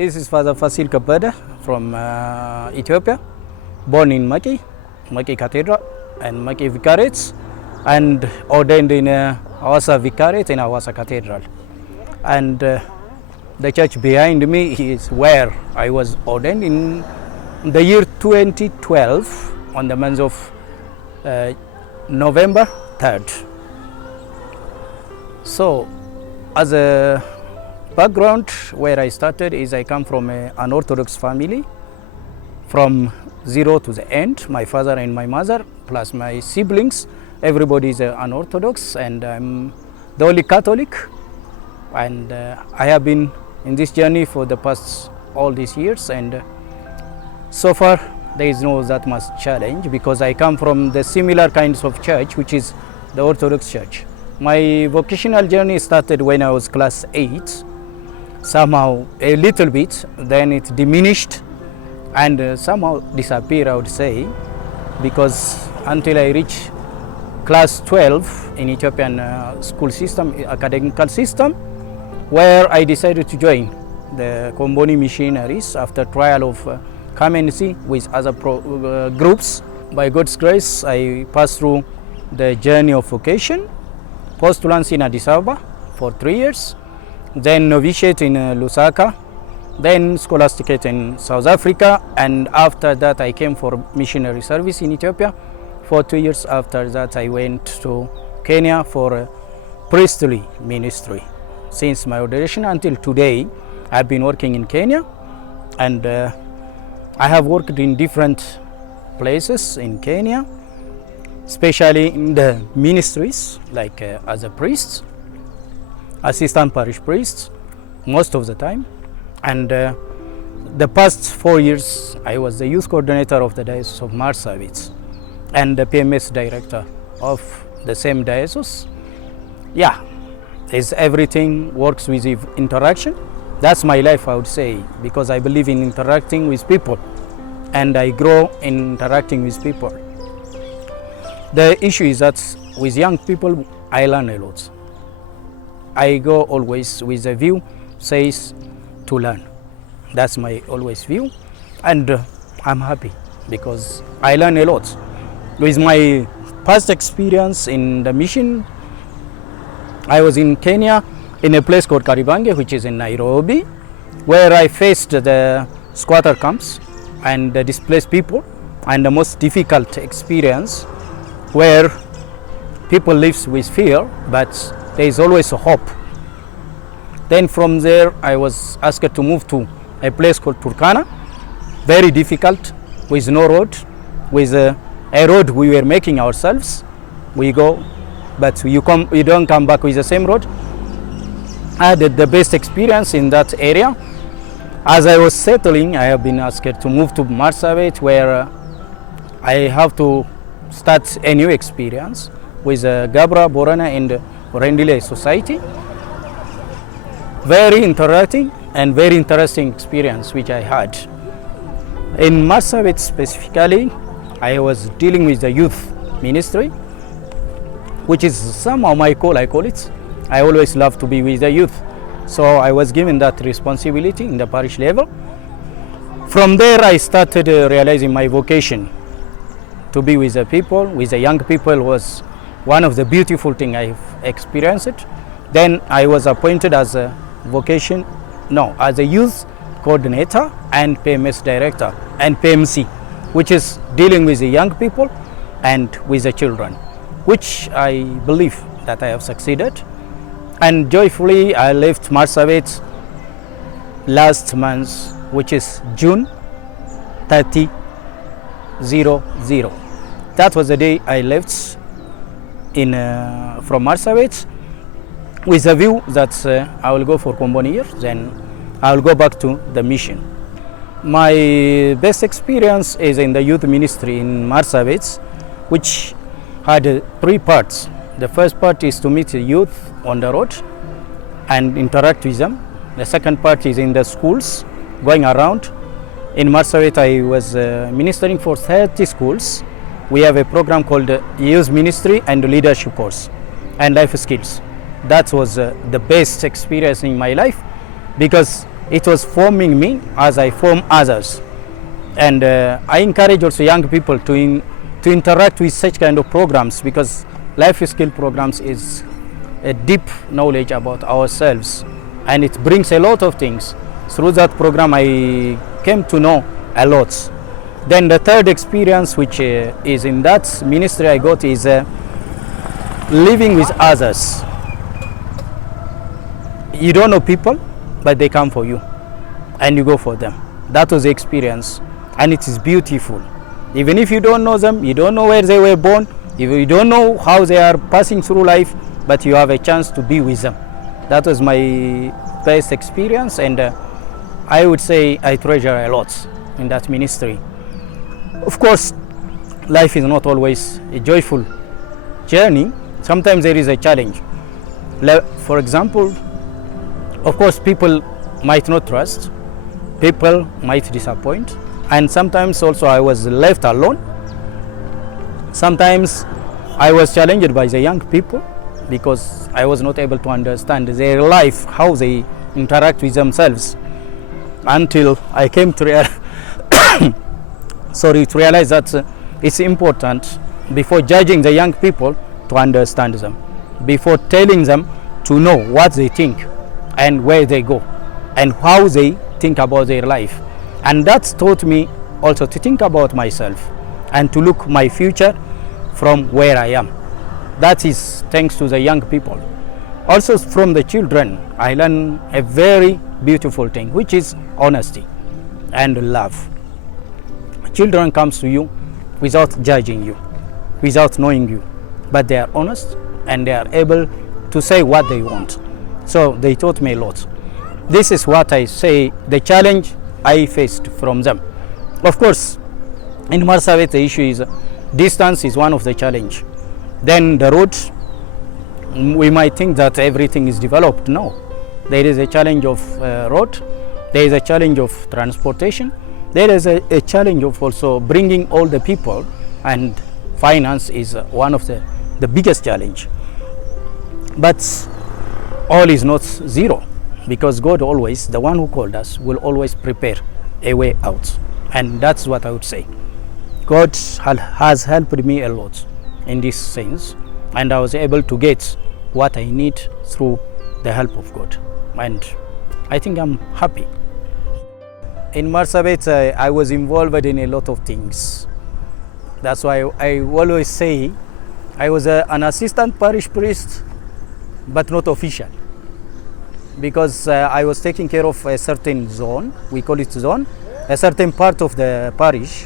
This is Father Fasil Kebede from Ethiopia, born in Meki Cathedral and Meki Vicariate, and ordained in Hawassa Vicariate in Hawassa Cathedral. And the church behind me is where I was ordained in the year 2012 on the month of November 3rd. So, as a background, where I started is I come from an Orthodox family from zero to the end. My father and my mother, plus my siblings, everybody is unorthodox, and I'm the only Catholic. And I have been in this journey for the past all these years, and so far there is no that much challenge because I come from the similar kinds of church, which is the Orthodox Church. My vocational journey started when I was class 8. Somehow a little bit, then it diminished and somehow disappeared, I would say, because until I reached class 12 in Ethiopian school system, academical system, where I decided to join the Comboni Missionaries after trial of come and see with other groups. By God's grace, I passed through the journey of vocation, postulants in Addis Ababa for 3 years, then novitiate in Lusaka, then scholasticate in South Africa, and after that I came for missionary service in Ethiopia. For 2 years after that I went to Kenya for priestly ministry. Since my ordination until today, I've been working in Kenya, and I have worked in different places in Kenya, especially in the ministries, like as a priest, assistant parish priest, most of the time. And the past 4 years, I was the youth coordinator of the Diocese of Marsabit and the PMS director of the same diocese. Yeah, is everything works with interaction. That's my life, I would say, because I believe in interacting with people, and I grow in interacting with people. The issue is that with young people, I learn a lot. I go always with a view, says to learn. That's my always view, and I'm happy because I learn a lot. With my past experience in the mission, I was in Kenya in a place called Karibange, which is in Nairobi, where I faced the squatter camps and the displaced people, and the most difficult experience where people live with fear, but there is always a hope. Then from there I was asked to move to a place called Turkana, very difficult, with no road, with a road we were making ourselves. We go, but you don't come back with the same road. I had the best experience in that area. As I was settling, I have been asked to move to Marsabit, where I have to start a new experience with Gabra, Borana and Rendile society. Very interacting and very interesting experience which I had. In Marsabit specifically, I was dealing with the youth ministry, which is somehow my call, I call it. I always love to be with the youth. So I was given that responsibility in the parish level. From there I started realizing my vocation. To be with the people, with the young people, was one of the beautiful things I've experienced. Then I was appointed as a as a youth coordinator and PMS director and PMC, which is dealing with the young people and with the children, which I believe that I have succeeded. And joyfully I left Marsabit last month, which is June 30. That was the day I left from Marsabit, with a view that I will go for Comboni year, then I will go back to the mission. My best experience is in the youth ministry in Marsabit, which had 3 parts. The first part is to meet the youth on the road and interact with them. The second part is in the schools, going around. In Marsabit, I was ministering for 30 schools. We have a program called Youth Ministry and Leadership Course and Life Skills. That was the best experience in my life, because it was forming me as I form others. And I encourage also young people to interact with such kind of programs, because life skill programs is a deep knowledge about ourselves, and it brings a lot of things. Through that program I came to know a lot. Then the third experience, which is in that ministry I got, is living with others. You don't know people, but they come for you and you go for them. That was the experience, and it is beautiful. Even if you don't know them, you don't know where they were born, if you don't know how they are passing through life, but you have a chance to be with them. That was my best experience, and I would say I treasure a lot in that ministry. Of course, life is not always a joyful journey. Sometimes there is a challenge. For example, of course, people might not trust, people might disappoint, and sometimes also I was left alone. Sometimes I was challenged by the young people because I was not able to understand their life, how they interact with themselves, until I came to realize that it's important, before judging the young people, to understand them, before telling them, to know what they think and where they go and how they think about their life. And that taught me also to think about myself and to look my future from where I am. That is thanks to the young people. Also from the children, I learned a very beautiful thing, which is honesty and love. Children comes to you without judging you, without knowing you, but they are honest and they are able to say what they want. So they taught me a lot. This is what I say, the challenge I faced from them. Of course, in Marsabit, the issue is distance is one of the challenge. Then the road, we might think that everything is developed. No, there is a challenge of road, there is a challenge of transportation, there is a challenge of also bringing all the people, and finance is one of the biggest challenge. But all is not zero, because God always, the one who called us, will always prepare a way out. And that's what I would say. God has helped me a lot in this sense, and I was able to get what I need through the help of God. And I think I'm happy. In Marsabit, I was involved in a lot of things. That's why I always say I was an assistant parish priest, but not official, because I was taking care of a certain zone, we call it zone, a certain part of the parish,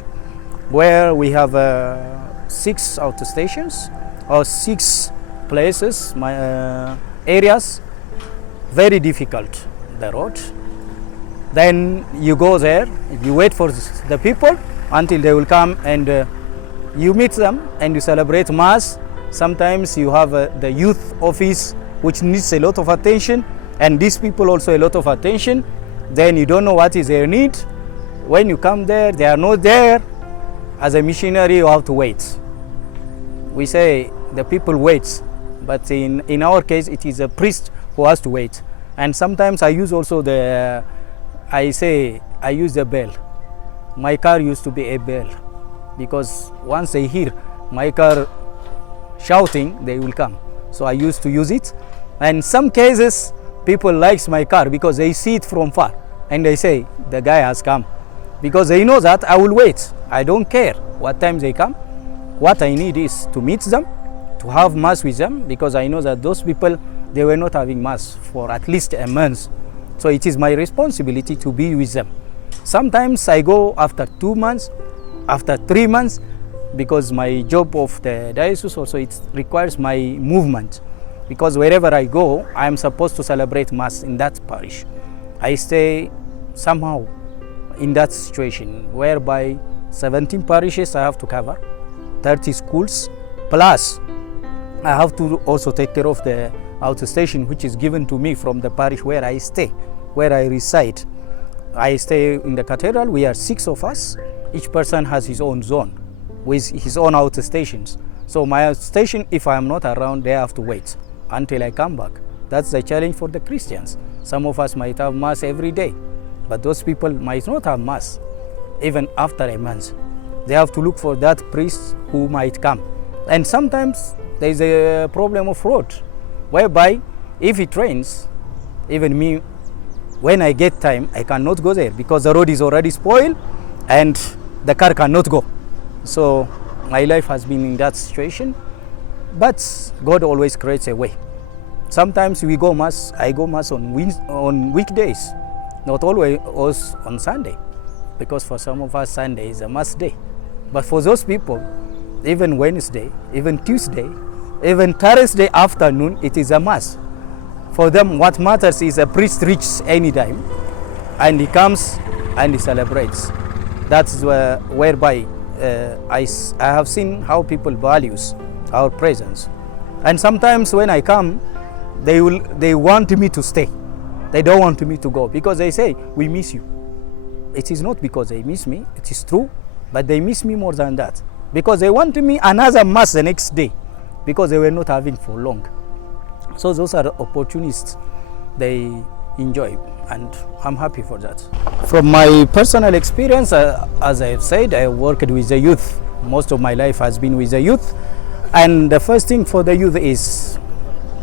where we have 6 outstations or 6 places, areas, very difficult, the road. Then you go there, you wait for the people until they will come, and you meet them and you celebrate Mass. Sometimes you have the youth office, which needs a lot of attention, and these people also a lot of attention. Then you don't know what is their need. When you come there, they are not there. As a missionary, you have to wait. We say the people wait, but in our case, it is a priest who has to wait. And sometimes I use also I use the bell. My car used to be a bell, because once they hear my car shouting, they will come. So I used to use it. And some cases, people likes my car because they see it from far and they say, the guy has come. Because they know that I will wait. I don't care what time they come. What I need is to meet them, to have Mass with them, because I know that those people, they were not having Mass for at least a month. So it is my responsibility to be with them. Sometimes I go after 2 months, after 3 months, because my job of the diocese also, it requires my movement. Because wherever I go, I am supposed to celebrate Mass in that parish. I stay somehow in that situation, whereby 17 parishes I have to cover, 30 schools, plus I have to also take care of the outstation, which is given to me from the parish where I stay, where I reside. I stay in the cathedral. We are 6 of us. Each person has his own zone with his own outstations. So my outstation, if I am not around, they have to wait until I come back. That's the challenge for the Christians. Some of us might have Mass every day, But those people might not have mass even after a month. They have to look for that priest who might come. And sometimes there is a problem of road, whereby if it rains, even me, when I get time, I cannot go there because the road is already spoiled and the car cannot go. So my life has been in that situation, but God always creates a way. Sometimes we go mass, I go mass on weekdays, not always on Sunday, because for some of us Sunday is a mass day. But for those people, even Wednesday, even Tuesday, even Thursday afternoon, it is a mass. For them, what matters is a priest reaches any time, and he comes and he celebrates. That's whereby I have seen how people values our presence. And sometimes when I come, they want me to stay. They don't want me to go because they say, we miss you. It is not because they miss me, it is true, but they miss me more than that. Because they want me another mass the next day, because they were not having for long. So those are the opportunities they enjoy, and I'm happy for that. From my personal experience, as I have said, I worked with the youth. Most of my life has been with the youth. And the first thing for the youth is,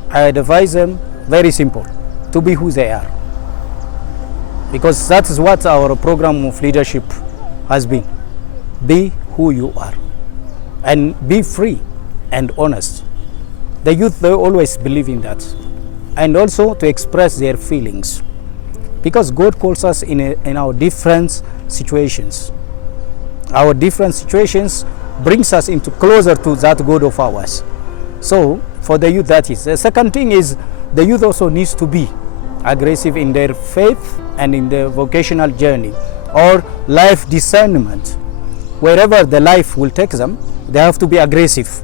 I advise them, very simple, to be who they are. Because that is what our program of leadership has been. Be who you are. And be free and honest. The youth, they always believe in that. And also to express their feelings. Because God calls us in our different situations. Our different situations brings us into closer to that God of ours. So for the youth, that is. The second thing is, the youth also needs to be aggressive in their faith and in their vocational journey or life discernment. Wherever the life will take them, they have to be aggressive.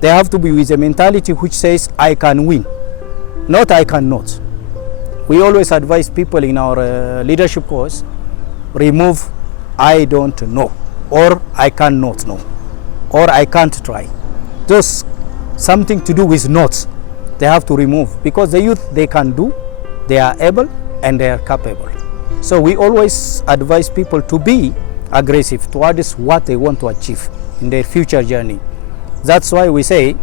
They have to be with a mentality which says, I can win, not I cannot. We always advise people in our leadership course, remove I don't know, or I cannot know, or I can't try. Just something to do with not, they have to remove, because the youth, they can do, they are able, and they are capable. So we always advise people to be aggressive towards what they want to achieve in their future journey. That's why we say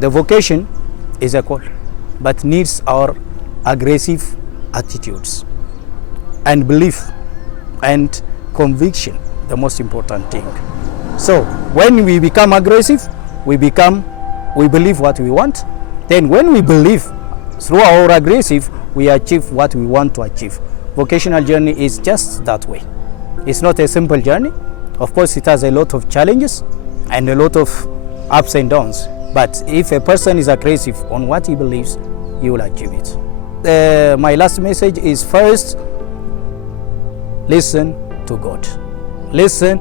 the vocation is a call, but needs our aggressive attitudes and belief and conviction, the most important thing. So when we become aggressive, we believe what we want. Then when we believe through our aggressive, we achieve what we want to achieve. Vocational journey is just that way. It's not a simple journey. Of course, it has a lot of challenges and a lot of ups and downs. But if a person is aggressive on what he believes, he will achieve it. My last message is, first, listen to God. Listen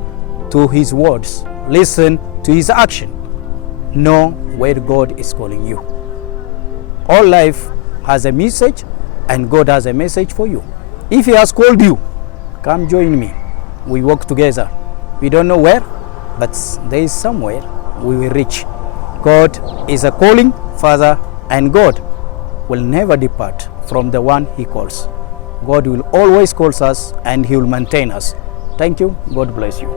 to His words. Listen to His action. Know where God is calling you. All life has a message, and God has a message for you. If He has called you, come join me. We walk together. We don't know where, but there is somewhere we will reach. God is a calling Father, and God will never depart from the one He calls. God will always call us, and He will maintain us. Thank you. God bless you.